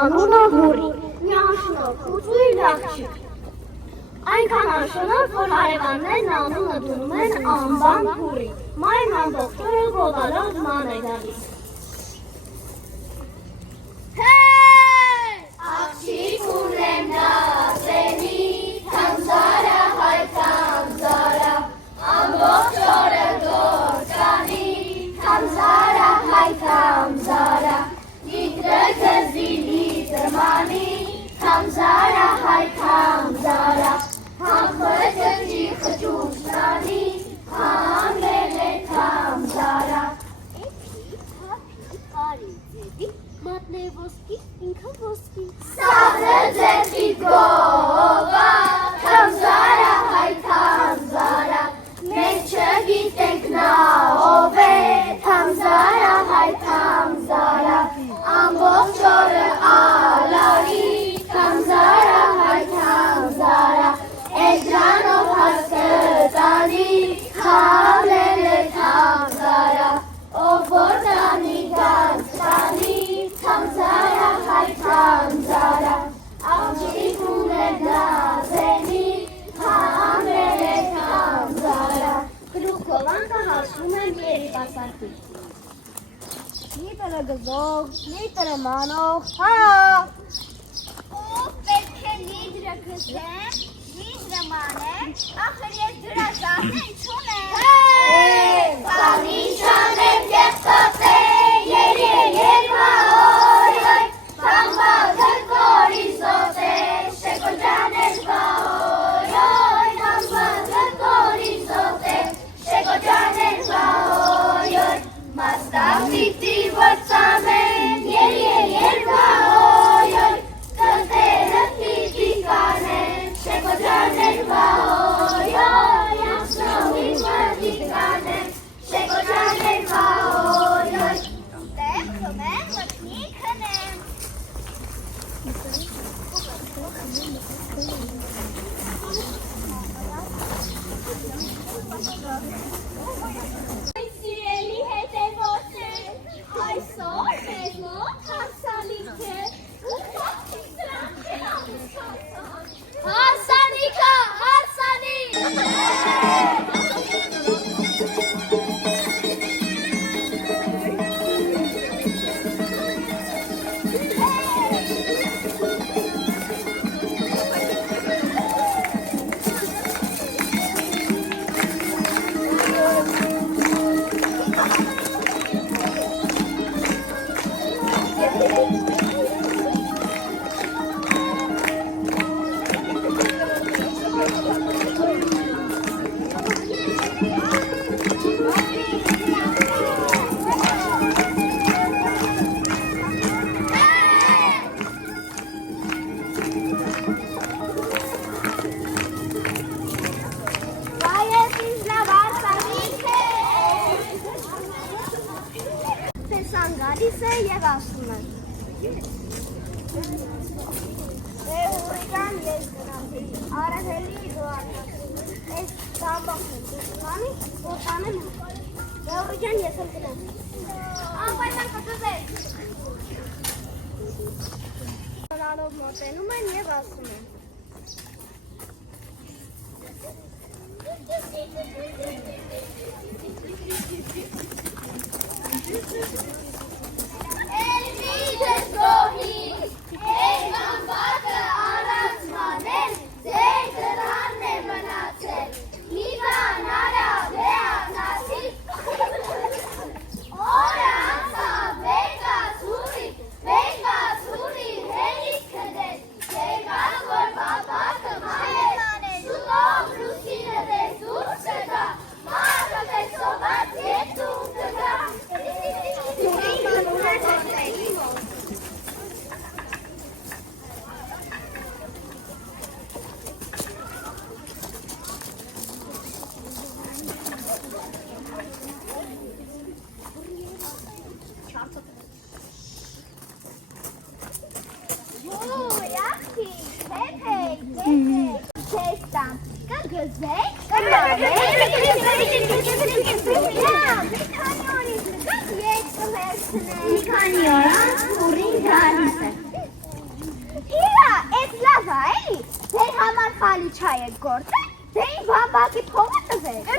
անունը Հուրի, մի անշնորհ խուճուի աղջիկ։ Այնքան անշնորհ, որ հարևաններն անունը դնում են անբան Հուրի, մայրն ամբողջ օրը գովալով ման է գալիս։ Աղջիկ ունեմ նազելի, թամզարա, հայ թամզարա, ամբողջ օրը գործանի, թամզարա, հայ թամզարա, լիտրը գզի լիտր մանի, թամզարա, հայ թամզարա, համբը գծի խճուստանի, համել է թամզարա։ Մատնե ոսկի, ինքը ոսկի։ Սաղը ձերքի գովա, թամզարա, հայ թամզարա, մենք չգիտենք նա ով է, թամզարա, հայ թամզարա, ամբողջ օրը ալարի, թամզարա, հայ թամզարա, էջանով հասկտանի, խավլել է թամզարա, ով որ տանի գանց տանի, թամզարա, հայ թամզարա, աղջիկ ունեմ նազելի, համել է թամզարա։ Գլուխովանքը հասնում եմ երիտասարդի։ Լիտրը գզող, լիտրը մանող, հա։ Ով պետք է լիտրը գզեմ, լիտրը մանեմ, ախր ես դրա զարդեն չունեմ։ Քանի շանեմ կեղծոց է, երմա օյ, թամբա գրկորի զոտ է, շեկոջան էր բա օյ, թամբա գրկորի զոտ է, շեկոջան էր բա օյ, մաստավ տիտի վրծամեն, երմա օյ, կլտերը տիտի կանեն, շեկոջան էր բա օյ, ամսնովի մատի կանեն, շեկոջան էր բա օյ, տեղ խմեմ, մտնի քնեմ։ Սիրելի հետևորդներ, այսօր մեզ մոտ հարսանիք է, ու խաղթիկ սրանք են ամուսացան։ Հարսանիքը, հարսանիք։ Գալիս է և ասում է։ Հուրիկան ես գնացի, արևելի դու արկացի, ես դամբախն եմ դուսկանի, որ տանեմ հուրիկան ես եմ գնացի։ Անպայման կգզեք։ Նրանով մոտենում են և ասում են։ Էլմի դեսգոհի, էյ մամբատը առանց մանել, ձեր դրանն է մնացել, մի բան արա վե անասի, օրը անցա վեկած ուրի, հելիք կդես, եկան որ բաբակը մանել, սուտով լուսինը դես ուր չգա, մարդը դես սոված ետ ու կգա, խալի չայ եք գործել, դե ին բամբակի փողը տվեք։